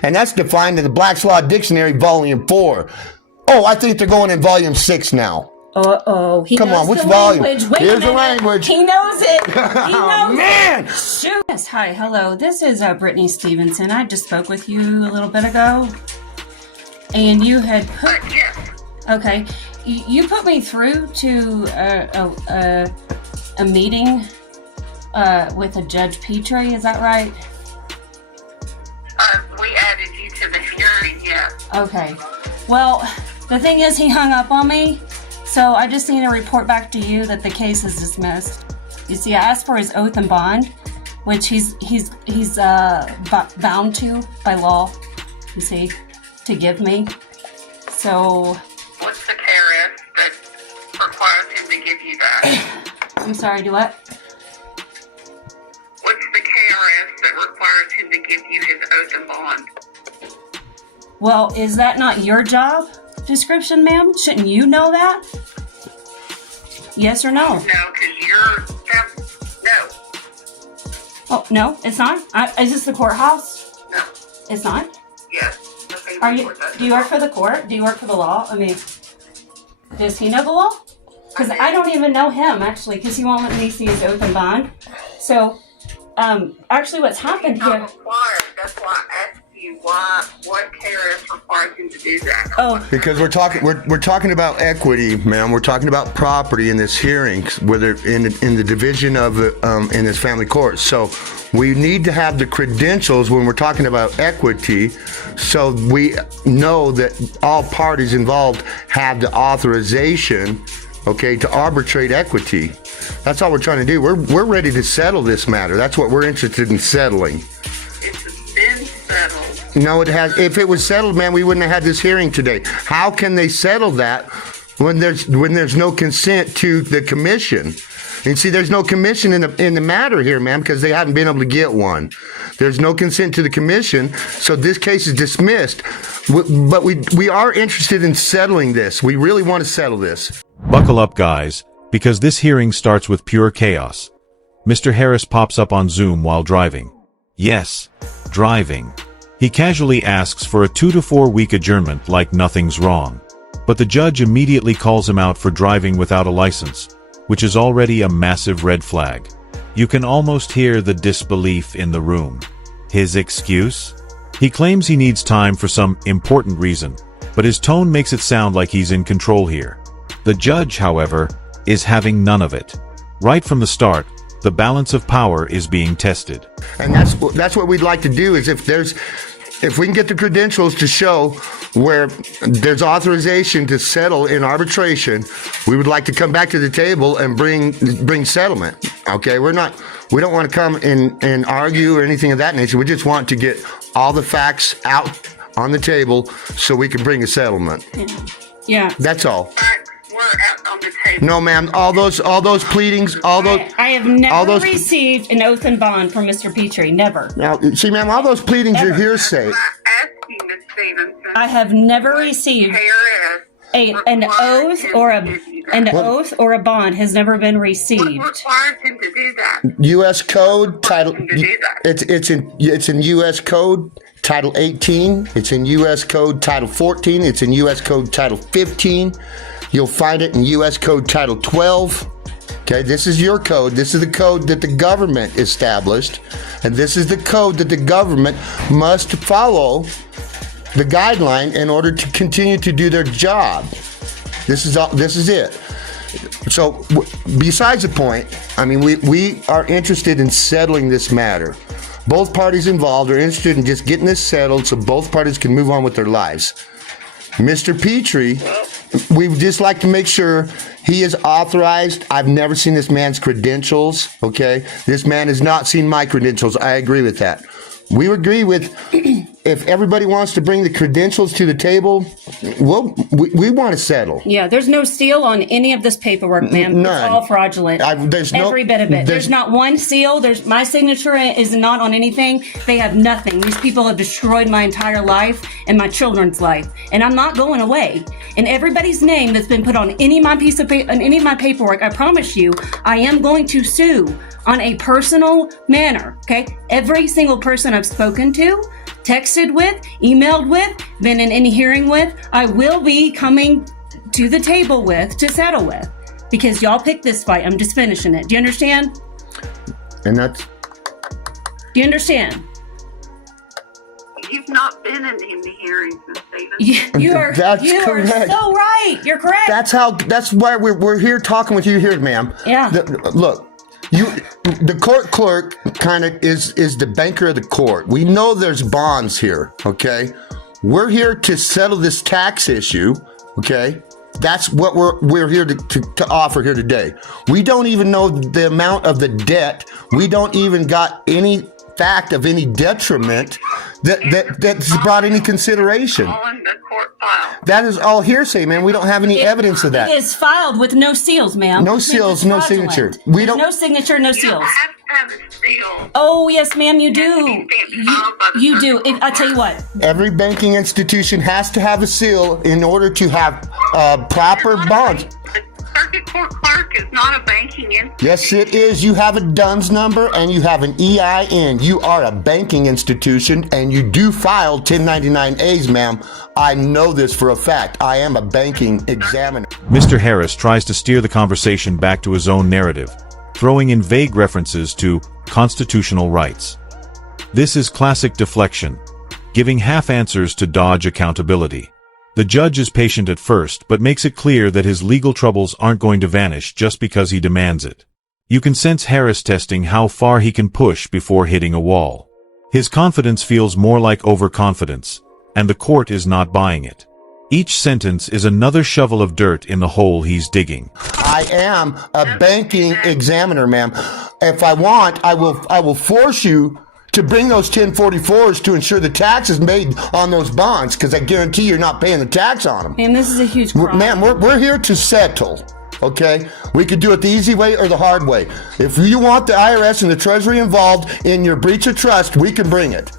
And that's defined in the Black's Law Dictionary, Volume 4. Oh, I think they're going in Volume 6 now. Uh-oh. Come on, which volume? Here's the language. He knows it. He knows Man! it. Shoot. Yes, hi, hello. This is Brittany Stevenson. I just spoke with you a little bit ago. And you had put... Okay. You put me through to a meeting with a Judge Petrie, is that right? We added you to the hearing, yeah. Okay. Well, the thing is, he hung up on me, so I just need to report back to you that the case is dismissed. You see, I asked for his oath and bond, which he's bound to by law, you see, to give me. So... What's the KRS that requires him to give you that? I'm sorry, do what? What's the KRS that requires him to give you his oath and bond? Well, is that not your job description, ma'am? Shouldn't you know that? Yes or no? No, because no. Oh, no, it's not? Is this the courthouse? No. It's not? Yes. Do you work for the court? Do you work for the law? I mean, does he know the law? Because I don't even know him, actually, because he won't let me see his oath and bond. So, actually what's happened here... Required. That's why I asked you what KRS requires him to do that. Oh. Because we're talking about equity, ma'am. We're talking about property in this hearing, whether in the division of in this family court. So we need to have the credentials when we're talking about equity, so we know that all parties involved have the authorization, okay, to arbitrate equity. That's all we're trying to do. We're ready to settle this matter. That's what we're interested in settling. It's been settled. No, it has. If it was settled, man, we wouldn't have had this hearing today. How can they settle that when there's no consent to the commission? And see, there's no commission in the matter here, ma'am, because they haven't been able to get one. There's no consent to the commission, so this case is dismissed. But we are interested in settling this. We really want to settle this. Buckle up, guys, because this hearing starts with pure chaos. Mr. Harris pops up on Zoom while driving. Yes, driving. He casually asks for a 2 to 4 week adjournment like nothing's wrong. But the judge immediately calls him out for driving without a license, which is already a massive red flag. You can almost hear the disbelief in the room. His excuse? He claims he needs time for some important reason, but his tone makes it sound like he's in control here. The judge, however, is having none of it. Right from the start, the balance of power is being tested. And that's what we'd like to do, is if we can get the credentials to show where there's authorization to settle in arbitration, we would like to come back to the table and bring settlement. Okay, we don't want to come and argue or anything of that nature. We just want to get all the facts out on the table so we can bring a settlement. Yeah. That's all. We're out on the table. No, ma'am. All those pleadings, I have never received an oath and bond from Mr. Petrie. Never. Now, see, ma'am, all those pleadings are hearsay. I asked you, Ms. Stevenson. I have never received an oath or a bond has never been received. What requires him to do that? U.S. Code Title. To do that? It's in U.S. Code Title 18. It's in U.S. Code Title 14. It's in U.S. Code Title 15. You'll find it in U.S. Code Title 12. Okay, this is your code. This is the code that the government established, and this is the code that the government must follow the guideline in order to continue to do their job. This is it. So, besides the point, I mean, we are interested in settling this matter. Both parties involved are interested in just getting this settled so both parties can move on with their lives. Mr. Petrie, we would just like to make sure he is authorized. I've never seen this man's credentials, okay? This man has not seen my credentials. I agree with that. We agree with, if everybody wants to bring the credentials to the table, we want to settle. Yeah, there's no seal on any of this paperwork, ma'am. None. It's all fraudulent. Every bit of it. There's not one seal. My signature is not on anything. They have nothing. These people have destroyed my entire life and my children's life, and I'm not going away. And everybody's name that's been put on any of my paperwork, I promise you, I am going to sue on a personal manner. Okay, every single person I've spoken to texted with, emailed with, been in any hearing with, I will be coming to the table with to settle with. Because y'all picked this fight. I'm just finishing it. Do you understand? And that's... Do you understand? You've not been in any hearings, Miss Stevens. You are correct. so right. You're correct. That's why we're here talking with you here, ma'am. Yeah. Look, the court clerk kind of is the banker of the court. We know there's bonds here, okay? We're here to settle this tax issue, okay? That's what we're here to offer here today. We don't even know the amount of the debt. We don't even got any fact of any detriment that's brought any consideration. All in the court file. That is all hearsay, man. We don't have any evidence of that. It is filed with no seals, ma'am. No Which means seals, it's no fraudulent. signature. There's no signature, no You don't seals. have to have a seal. Oh, yes, ma'am, you do. You do. I tell you what. Every banking institution has to have a seal in order to have proper bonds. The circuit court clerk is not a banking institution. Yes, it is. You have a DUNS number and you have an EIN. You are a banking institution and you do file 1099As, ma'am. I know this for a fact. I am a banking examiner. Mr. Harris tries to steer the conversation back to his own narrative, throwing in vague references to constitutional rights. This is classic deflection, giving half answers to dodge accountability. The judge is patient at first, but makes it clear that his legal troubles aren't going to vanish just because he demands it. You can sense Harris testing how far he can push before hitting a wall. His confidence feels more like overconfidence, and the court is not buying it. Each sentence is another shovel of dirt in the hole he's digging. I am a banking examiner, ma'am. If I want, I will force you to bring those 1044s to ensure the tax is made on those bonds, because I guarantee you're not paying the tax on them. Ma'am, this is a huge crime. Ma'am, we're here to settle, okay? We could do it the easy way or the hard way. If you want the IRS and the Treasury involved in your breach of trust, we can bring it.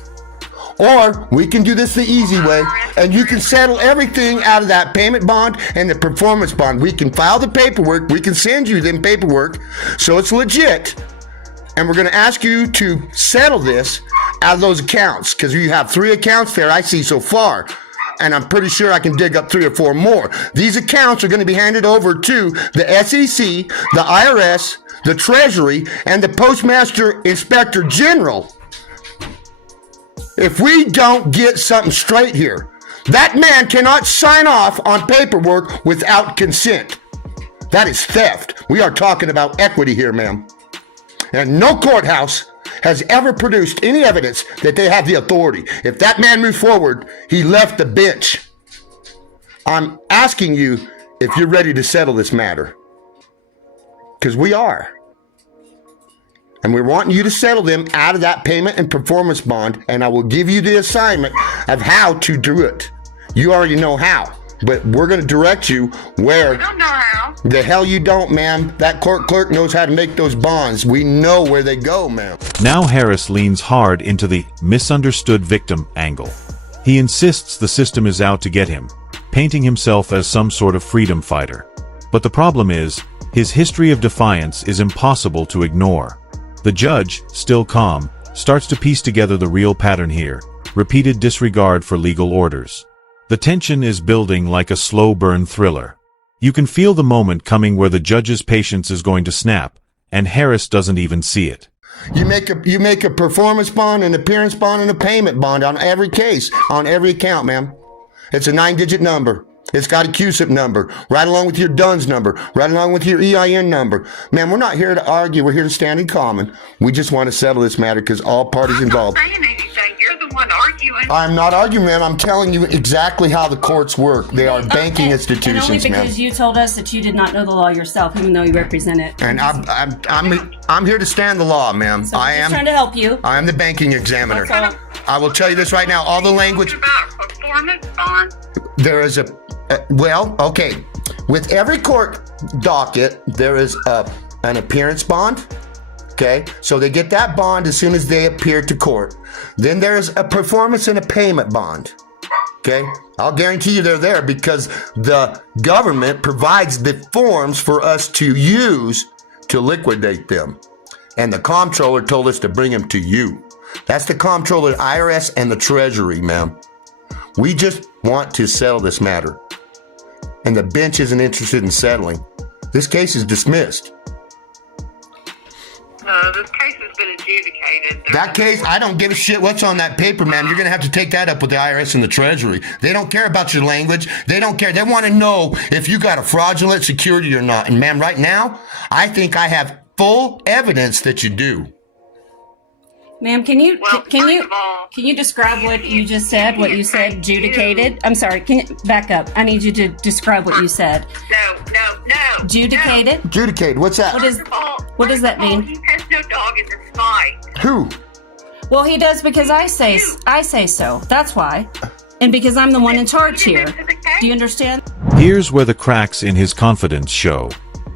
Or we can do this the easy way, and you can settle everything out of that payment bond and the performance bond. We can file the paperwork. We can send you them paperwork so it's legit. And we're going to ask you to settle this out of those accounts, because you have 3 accounts there I see so far. And I'm pretty sure I can dig up 3 or 4 more. These accounts are going to be handed over to the SEC, the IRS, the Treasury, and the Postmaster Inspector General. If we don't get something straight here, that man cannot sign off on paperwork without consent. That is theft. We are talking about equity here, ma'am. And no courthouse has ever produced any evidence that they have the authority. If that man moved forward, he left the bench. I'm asking you if you're ready to settle this matter. Because we are. And we're wanting you to settle them out of that payment and performance bond, and I will give you the assignment of how to do it. You already know how, but we're going to direct you where. I don't know how. The hell you don't, ma'am. That court clerk knows how to make those bonds. We know where they go, ma'am. Now Harris leans hard into the misunderstood victim angle. He insists the system is out to get him, painting himself as some sort of freedom fighter. But the problem is, his history of defiance is impossible to ignore. The judge, still calm, starts to piece together the real pattern here: repeated disregard for legal orders. The tension is building like a slow burn thriller. You can feel the moment coming where the judge's patience is going to snap, and Harris doesn't even see it. You make a performance bond, an appearance bond, and a payment bond on every case, on every account, ma'am. It's a 9-digit number. It's got a QSIP number, right along with your DUNS number, right along with your EIN number. Ma'am, we're not here to argue. We're here to stand in common. We just want to settle this matter because all parties involved. I'm not saying anything. You're the one arguing. I'm not arguing, ma'am. I'm telling you exactly how the courts work. They are banking institutions, and only ma'am. because you told us that you did not know the law yourself, even though you represent it. And I'm here to stand the law, ma'am. So I I'm just am. trying to help you. I am the banking examiner. That's all. I will tell you this right now. All the language. About performance bond. There is okay. With every court docket, there is an appearance bond. Okay, so they get that bond as soon as they appear to court. Then there's a performance and a payment bond. Okay, I'll guarantee you they're there because the government provides the forms for us to use to liquidate them. And the comptroller told us to bring them to you. That's the comptroller, the IRS, and the Treasury, ma'am. We just want to settle this matter. And the bench isn't interested in settling. This case is dismissed. This case has been adjudicated. That case, I don't give a shit what's on that paper, ma'am. You're going to have to take that up with the IRS and the Treasury. They don't care about your language. They don't care. They want to know if you got a fraudulent security or not. And ma'am, right now, I think I have full evidence that you do. Ma'am, can you describe what you just said? What you said, adjudicated? I'm sorry. Can you back up? I need you to describe what you said. No. Adjudicated? Adjudicated. What's that? What does that mean? He has no dog in this fight. Who? Well, he does because I say so. That's why. And because I'm the one in charge here. Do you understand? Here's where the cracks in his confidence show.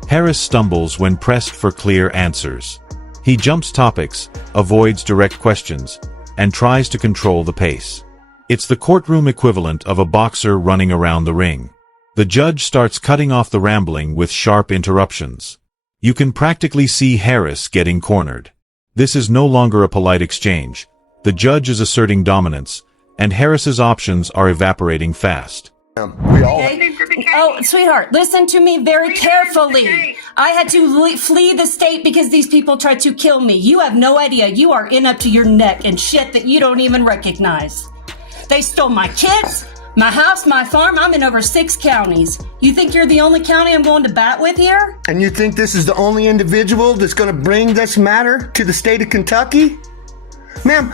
Harris stumbles when pressed for clear answers. He jumps topics, avoids direct questions, and tries to control the pace. It's the courtroom equivalent of a boxer running around the ring. The judge starts cutting off the rambling with sharp interruptions. You can practically see Harris getting cornered. This is no longer a polite exchange. The judge is asserting dominance, and Harris's options are evaporating fast. We all... Oh, sweetheart, listen to me very carefully. I had to flee the state because these people tried to kill me. You have no idea. You are in up to your neck in shit that you don't even recognize. They stole my kids, my house, my farm. I'm in over 6 counties. You think you're the only county I'm going to bat with here? And you think this is the only individual that's going to bring this matter to the state of Kentucky? Ma'am,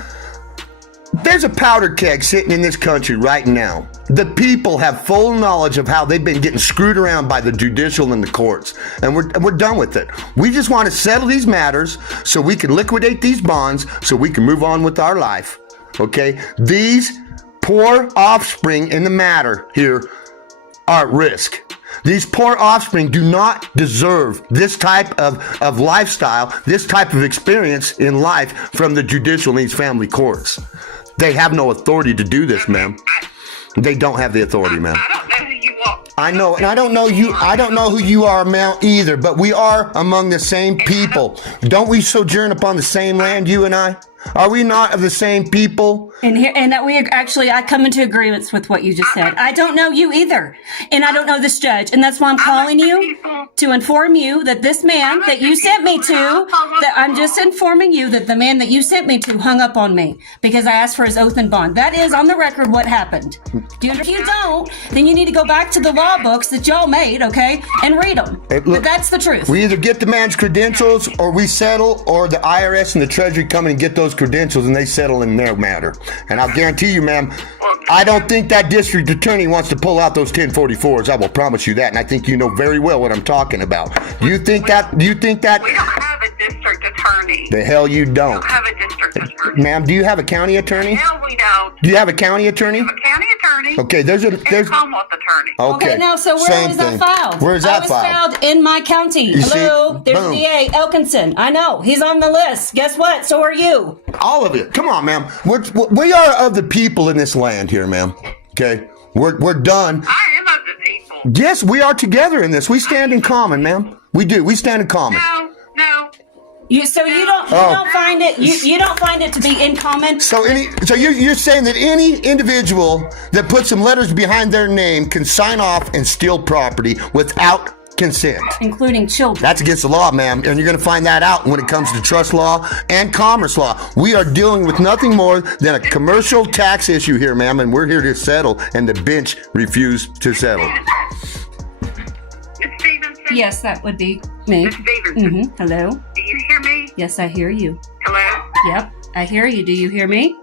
there's a powder keg sitting in this country right now. The people have full knowledge of how they've been getting screwed around by the judicial and the courts. And we're done with it. We just want to settle these matters so we can liquidate these bonds so we can move on with our life. Okay? These poor offspring in the matter here are at risk. These poor offspring do not deserve this type of lifestyle, this type of experience in life from the judicial and these family courts. They have no authority to do this, ma'am. They don't have the authority, ma'am. I don't know who you are. I know, and I don't know you. I don't know who you are, ma'am, either. But we are among the same people. Don't we sojourn upon the same land, you and I? Are we not of the same people? And that we actually, I come into agreements with what you just said. I don't know you either. And I don't know this judge. And that's why I'm calling you to inform you that this man that you sent me to, that I'm just informing you that the man that you sent me to hung up on me because I asked for his oath and bond. That is on the record what happened. If you don't, then you need to go back to the law books that y'all made, okay, and read them. Hey, look, but that's the truth. We either get the man's credentials or we settle, or the IRS and the Treasury come and get those credentials and they settle in their matter. And I'll guarantee you, ma'am, I don't think that district attorney wants to pull out those 1044s. I will promise you that. And I think you know very well what I'm talking about. Do you think that? We don't have a district attorney. The hell you don't. We don't have a district attorney. Ma'am, do you have a county attorney? Hell, we don't. Do you have a county attorney? We have a county attorney. Okay, there's Commonwealth attorney. Okay, now, so where was that filed? Where's that filed? I was filed in my county. Hello, there's boom. DA Elkinson. I know, he's on the list. Guess what? So are you. All of it. Come on, ma'am. We are of the people in this land here, ma'am. Okay? We're done. I am of the people. Yes, we are together in this. We stand in common, ma'am. We do. We stand in common. No. You don't find it you don't find it to be in common. So you're saying that any individual that puts some letters behind their name can sign off and steal property without consent, including children. That's against the law, ma'am, and you're going to find that out when it comes to trust law and commerce law. We are dealing with nothing more than a commercial tax issue here, ma'am, and we're here to settle, and the bench refused to settle. Ms. Stevenson? Yes, that would be me. Ms. Stevenson? Hello? Do you hear me? Yes, I hear you. Hello? Yep, I hear you. Do you hear me?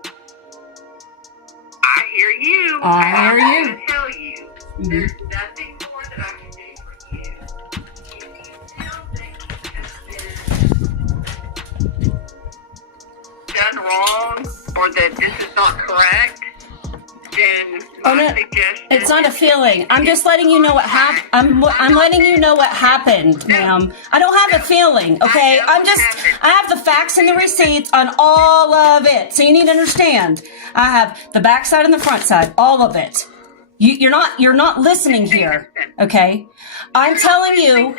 I hear you. I hear you. I'm going to tell you, there's nothing more that I can do for you. If you still think you have been done wrong or that this is not correct, then my suggestion... It's not a feeling. I'm just letting you know what happened. I'm letting you know what happened, ma'am. I don't have a feeling, okay? I have the facts and the receipts on all of it. So you need to understand. I have the back side and the front side, all of it. You're not listening here, okay? I'm telling you.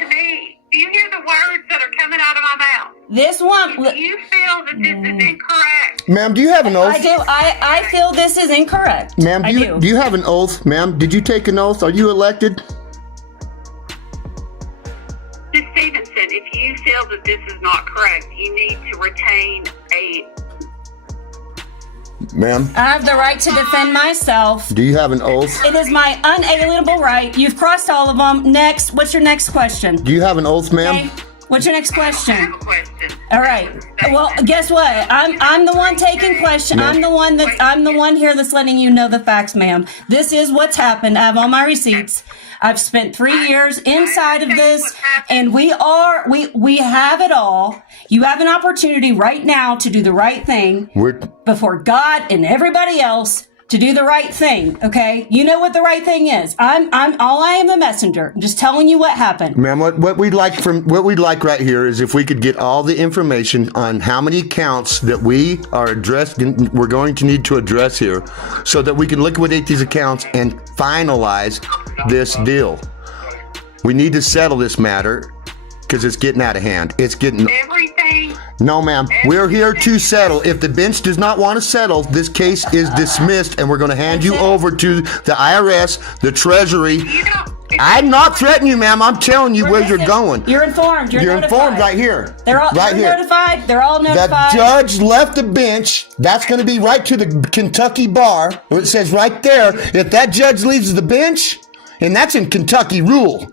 Do you hear the words that are coming out of my mouth? This one. If you feel that this is incorrect. Ma'am, do you have an oath? I do. I feel this is incorrect. Ma'am, I do. do you have an oath? Ma'am, did you take an oath? Are you elected? Ms. Stevenson, if you feel that this is not correct, you need to retain a... Ma'am, I have the right to defend myself. do you have an oath? It is my unalienable right. You've crossed all of them. Next. What's your next question? Do you have an oath, ma'am? Okay. What's your next I question? have a question. All right. Well, guess what? I'm the one taking question. I'm the one here that's letting you know the facts, ma'am. This is what's happened. I have all my receipts. I've spent 3 years inside of this, and we have it all. You have an opportunity right now to do the right thing before God and everybody else, to do the right thing. Okay, you know what the right thing is. I am the messenger. I'm just telling you what happened. Ma'am, what we'd like right here is if we could get all the information on how many counts that we're going to need to address here, so that we can liquidate these accounts and finalize this deal. We need to settle this matter because it's getting out of hand. It's getting... Everything... No, ma'am. We're here to settle. If the bench does not want to settle, this case is dismissed, and we're going to hand you over to the IRS, the Treasury. I'm not threatening you, ma'am. I'm telling you where you're going. You're informed. You're notified. Informed right here. They're all right here. notified. They're all notified. The judge left the bench. That's going to be right to the Kentucky bar. It says right there, if that judge leaves the bench, and that's in Kentucky rule.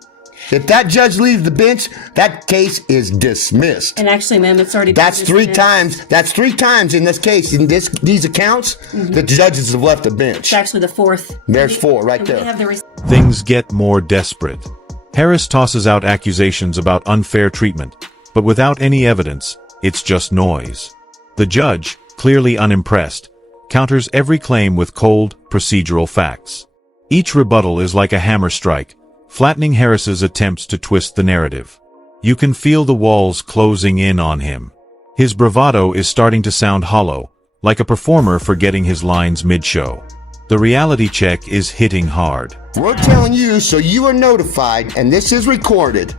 If that judge leaves the bench, that case is dismissed. And actually, ma'am, it's already been That's three times. That's 3 times in this case. In these accounts, the judges have left the bench. It's actually the 4th. There's 4 right there. We have the Things get more desperate. Harris tosses out accusations about unfair treatment, but without any evidence, it's just noise. The judge, clearly unimpressed, counters every claim with cold, procedural facts. Each rebuttal is like a hammer strike, flattening Harris's attempts to twist the narrative. You can feel the walls closing in on him. His bravado is starting to sound hollow, like a performer forgetting his lines mid-show. The reality check is hitting hard. We're telling you, so you are notified, and this is recorded,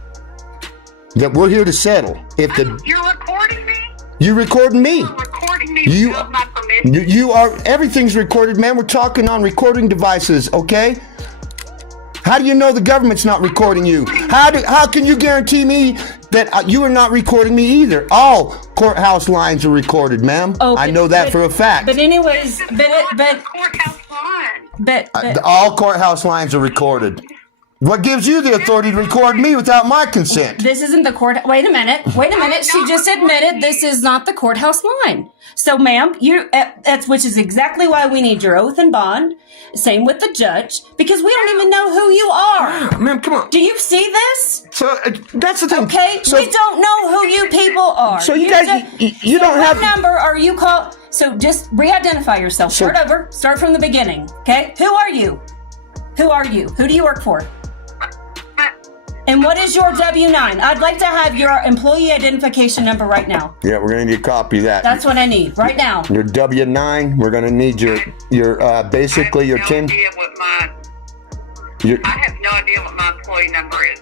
that we're here to settle. You're recording me? You're recording me. You're recording me without my permission? You are. Everything's recorded, man. We're talking on recording devices, okay? How do you know the government's not recording you? How can you guarantee me that you are not recording me either? All courthouse lines are recorded, ma'am. Oh, I know that for a fact. But anyways, but Courthouse line. but all courthouse lines are recorded. What gives you the authority to record me without my consent? this isn't the court. Wait a minute. She just admitted this is not the courthouse line. So, ma'am, which is exactly why we need your oath and bond. Same with the judge, because we don't even know who you are. Ma'am, come on. Do you see this? So that's the thing. Okay, So, we don't know who you people are. So you guys, you don't have. What number are you called? So just re-identify yourself. Start over. Start from the beginning. Okay. Who are you? Who are you? Who do you work for? And what is your W-9? I'd like to have your employee identification number right now. Yeah, we're gonna need a copy of that. That's what I need right now. Your W-9. We're gonna need your basically your 10. I have no idea what my employee number is.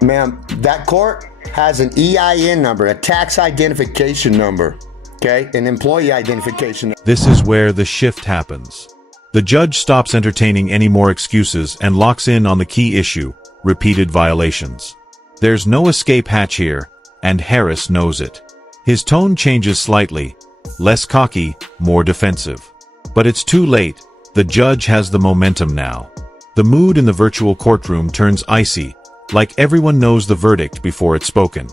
Ma'am, that court has an EIN number, a tax identification number, okay? An employee identification. This is where the shift happens. The judge stops entertaining any more excuses and locks in on the key issue: repeated violations. There's no escape hatch here, and Harris knows it. His tone changes slightly, less cocky, more defensive. But it's too late. The judge has the momentum now. The mood in the virtual courtroom turns icy, like everyone knows the verdict before it's spoken.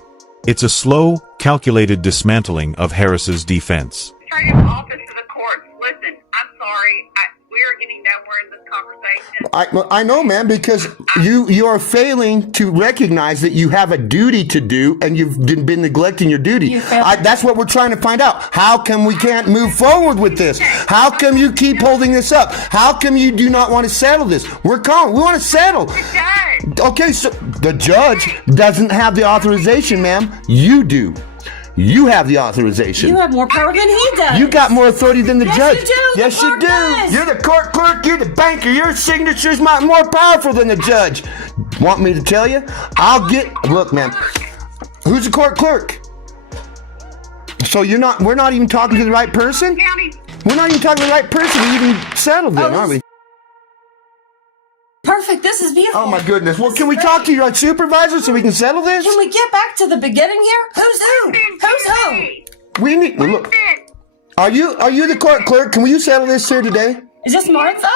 It's a slow, calculated dismantling of Harris's defense. Administrative office of the court. Listen, I'm sorry. We're getting nowhere in this conversation. I know, ma'am, because you are failing to recognize that you have a duty to do, and you've been neglecting your duty. That's what we're trying to find out. How come we can't move forward with this? How come you keep holding this up? How come you do not want to settle this? We're calling. We want to settle. Okay, so the judge doesn't have the authorization, ma'am. You do. You have the authorization. You have more power than he does. You got more authority than the judge. You do. Yes, The you court do. does. You're the court clerk. You're the banker. Your signature's more powerful than the judge. Want me to tell you? Look, man. Who's the court clerk? So we're not even talking to the right person? We're not even talking to the right person to even settle then, are we? Perfect. This is beautiful. Oh my goodness. Well, can we talk to your supervisor so we can settle this? Can we get back to the beginning here? Who's who? Who's who? We need look. Are you the court clerk? Can you settle this here today? Is this Martha?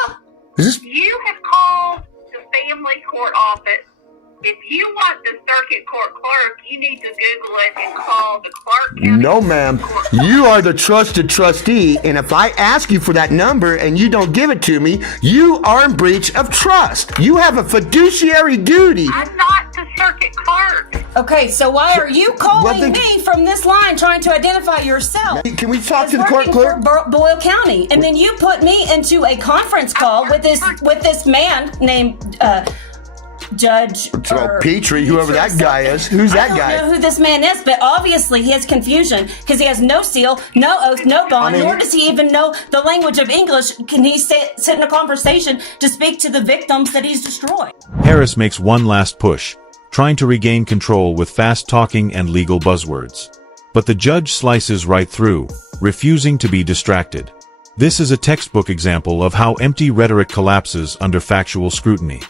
Is this You have called the family court office. If you want the circuit court clerk, you need to Google it and call the Clark County. No, ma'am. You are the trusted trustee, and if I ask you for that number and you don't give it to me, you are in breach of trust. You have a fiduciary duty. I'm not the circuit clerk. Okay, so why are you calling me from this line trying to identify yourself? Can we talk as to the court working clerk? for Boyle County, and then you put me into a conference call with this man named Judge Petrie, whoever that guy is. Who's that guy? I don't know who this man is, but obviously he has confusion because he has no seal, no oath, no bond, nor does he even know the language of English. Can he sit in a conversation to speak to the victims that he's destroyed? Harris makes one last push, trying to regain control with fast talking and legal buzzwords. But the judge slices right through, refusing to be distracted. This is a textbook example of how empty rhetoric collapses under factual scrutiny.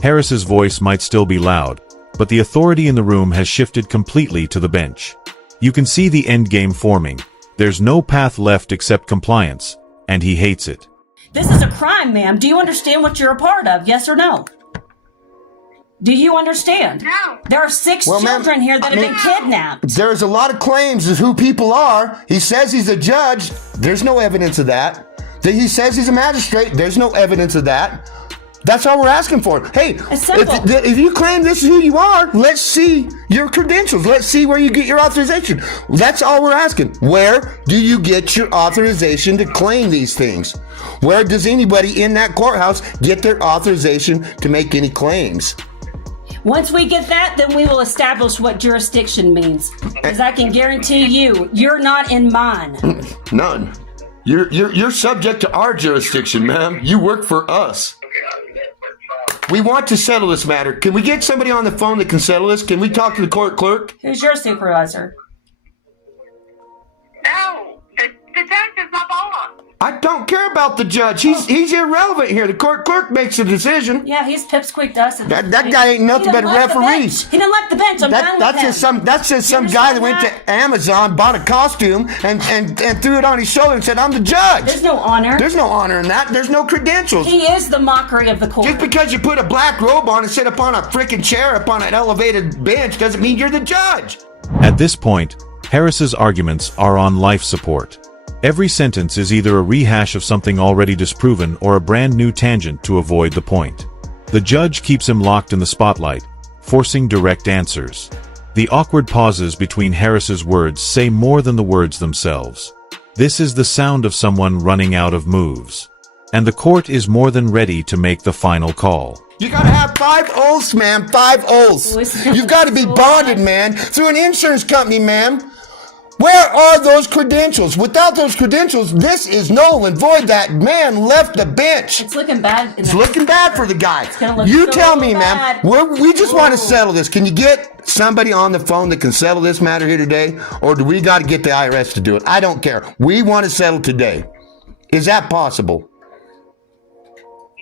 Harris's voice might still be loud, but the authority in the room has shifted completely to the bench. You can see the end game forming. There's no path left except compliance, and he hates it. This is a crime, ma'am. Do you understand what you're a part of? Yes or no? Do you understand? No. There are 6 children here that have been kidnapped. There's a lot of claims as who people are. He says he's a judge. There's no evidence of that. He says he's a magistrate. There's no evidence of that. That's all we're asking for. Hey, if you claim this is who you are, let's see your credentials. Let's see where you get your authorization. That's all we're asking. Where do you get your authorization to claim these things? Where does anybody in that courthouse get their authorization to make any claims? Once we get that, then we will establish what jurisdiction means. Because I can guarantee you, you're not in mine. None. You're subject to our jurisdiction, ma'am. You work for us. We want to settle this matter. Can we get somebody on the phone that can settle this? Can we talk to the court clerk? Who's your supervisor? No, the judge is my boss. I don't care about the judge. He's irrelevant here. The court clerk makes a decision. Yeah, he's pipsqueaked us. That guy ain't nothing but a referee. He didn't like the bench. I'm done with him. That's just some guy that went to Amazon, bought a costume, and threw it on his shoulder and said, "I'm the judge." There's no honor. There's no honor in that. There's no credentials. He is the mockery of the court. Just because you put a black robe on and sit up on a freaking chair up on an elevated bench doesn't mean you're the judge. At this point, Harris's arguments are on life support. Every sentence is either a rehash of something already disproven or a brand new tangent to avoid the point. The judge keeps him locked in the spotlight, forcing direct answers. The awkward pauses between Harris's words say more than the words themselves. This is the sound of someone running out of moves. And the court is more than ready to make the final call. You gotta have 5 oaths, ma'am. 5 oaths. You've gotta be bonded, man, through an insurance company, ma'am. Where are those credentials? Without those credentials, this is null and void. That man left the bench. It's looking bad. It's looking bad for the guy. You tell me, ma'am. We just want to settle this. Can you get somebody on the phone that can settle this matter here today? Or do we got to get the IRS to do it? I don't care. We want to settle today. Is that possible?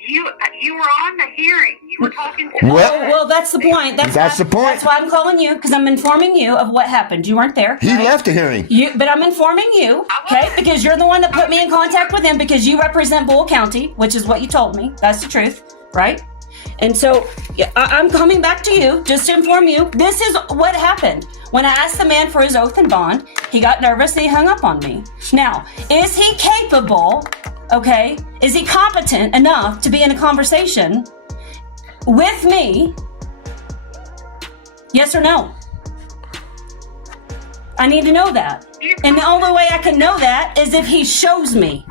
You were on the hearing. You were talking to well, that's the point. That's the point. That's why I'm calling you, because I'm informing you of what happened. You weren't there. He left the hearing. But I'm informing you, okay? Because you're the one that put me in contact with him because you represent Boyle County, which is what you told me. That's the truth, right? And so I'm coming back to you just to inform you. This is what happened. When I asked the man for his oath and bond, he got nervous and he hung up on me. Now, is he capable, okay? Is he competent enough to be in a conversation with me? Yes or no? I need to know that. And the only way I can know that is if he shows me.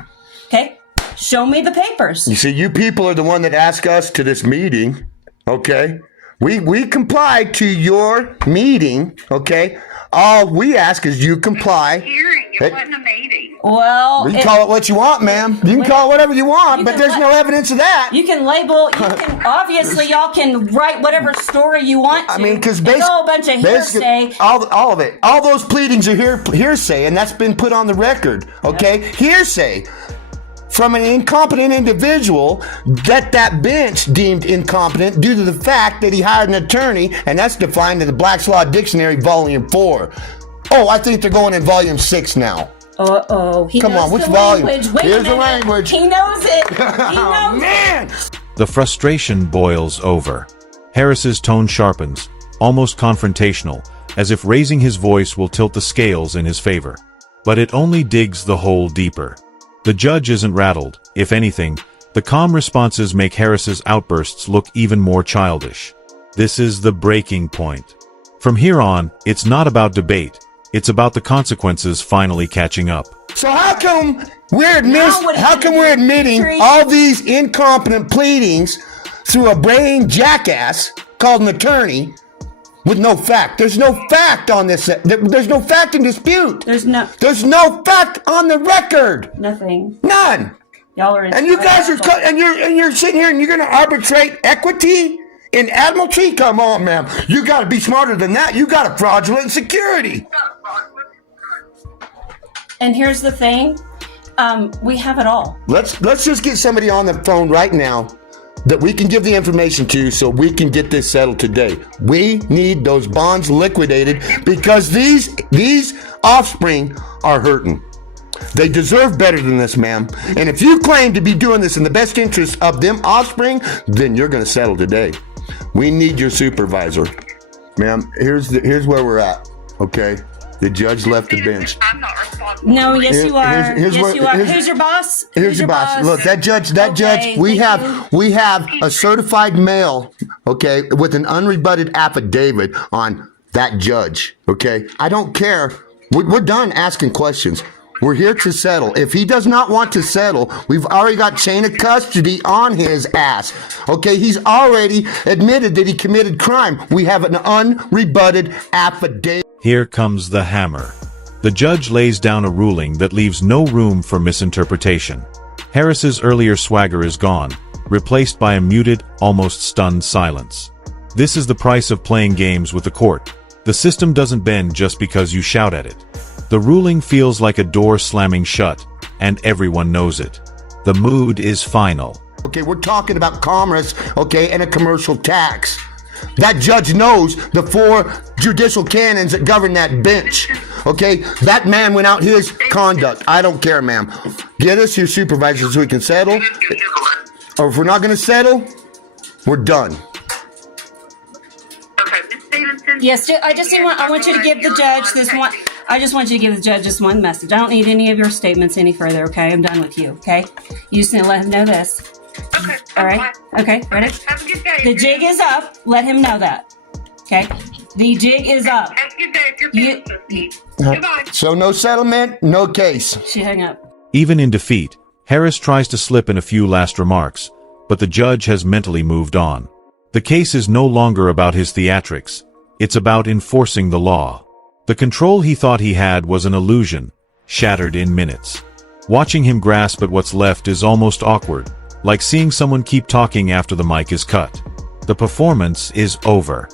Okay? Show me the papers. You see, you people are the one that asked us to this meeting, okay? We complied to your meeting, okay? All we ask is you comply. Hearing, it wasn't a meeting. Well, You can call it what you want, ma'am. You can call it whatever you want, but there's no evidence of that. you can label. You can obviously y'all can write whatever story you want to. I mean, because it's all a bunch of hearsay. all of it, all those pleadings are hearsay, and that's been put on the record. Okay, hearsay from an incompetent individual that bench deemed incompetent due to the fact that he hired an attorney, and that's defined in the Black's Law Dictionary, Volume 4. Oh, I think they're going in Volume 6 now. Uh-oh. Come on, which volume? Here's the language. He knows it. He knows Oh, man! The frustration boils over. Harris's tone sharpens, almost confrontational, as if raising his voice will tilt the scales in his favor. But it only digs the hole deeper. The judge isn't rattled. If anything, the calm responses make Harris's outbursts look even more childish. This is the breaking point. From here on, it's not about debate. It's about the consequences finally catching up. So how come we're admitting all these incompetent pleadings through a brain jackass called an attorney with no fact? There's no fact on this. There's no fact in dispute. There's no fact on the record. Nothing. None. Y'all are in. And you guys are you're sitting here and you're going to arbitrate equity in admiralty? Come on, ma'am. You got to be smarter than that. You got a fraudulent security. And here's the thing, we have it all. Let's just get somebody on the phone right now that we can give the information to so we can get this settled today. We need those bonds liquidated because these offspring are hurting. They deserve better than this, ma'am. And if you claim to be doing this in the best interest of them offspring, then you're going to settle today. We need your supervisor. Ma'am, here's where we're at, okay? The judge left the bench. I'm not responsible. No, yes you are. Yes you are. Who's your boss? Here's your boss. Look, that judge, we have a certified mail, okay, with an unrebutted affidavit on that judge, okay? I don't care. We're done asking questions. We're here to settle. If he does not want to settle, we've already got chain of custody on his ass. Okay, he's already admitted that he committed crime. We have an unrebutted affidavit. Here comes the hammer. The judge lays down a ruling that leaves no room for misinterpretation. Harris's earlier swagger is gone, replaced by a muted, almost stunned silence. This is the price of playing games with the court. The system doesn't bend just because you shout at it. The ruling feels like a door slamming shut, and everyone knows it. The mood is final. Okay, we're talking about commerce, okay, and a commercial tax. That judge knows the 4 judicial canons that govern that bench. Okay, that man went out his conduct. I don't care, ma'am. Get us your supervisor so we can settle. Or if we're not going to settle, we're done. Okay, Ms. Stevenson. Yes, I want you to give the judge this one. I just want you to give the judge this one message. I don't need any of your statements any further, okay? I'm done with you, okay? You just need to let him know this. Okay. All right? Okay, ready? Have a good day. The jig is up. Let him know that. Okay? The jig is up. Have a good day if you're feeling this. Goodbye. So no settlement, no case. She hung up. Even in defeat, Harris tries to slip in a few last remarks, but the judge has mentally moved on. The case is no longer about his theatrics. It's about enforcing the law. The control he thought he had was an illusion, shattered in minutes. Watching him grasp at what's left is almost awkward, like seeing someone keep talking after the mic is cut. The performance is over.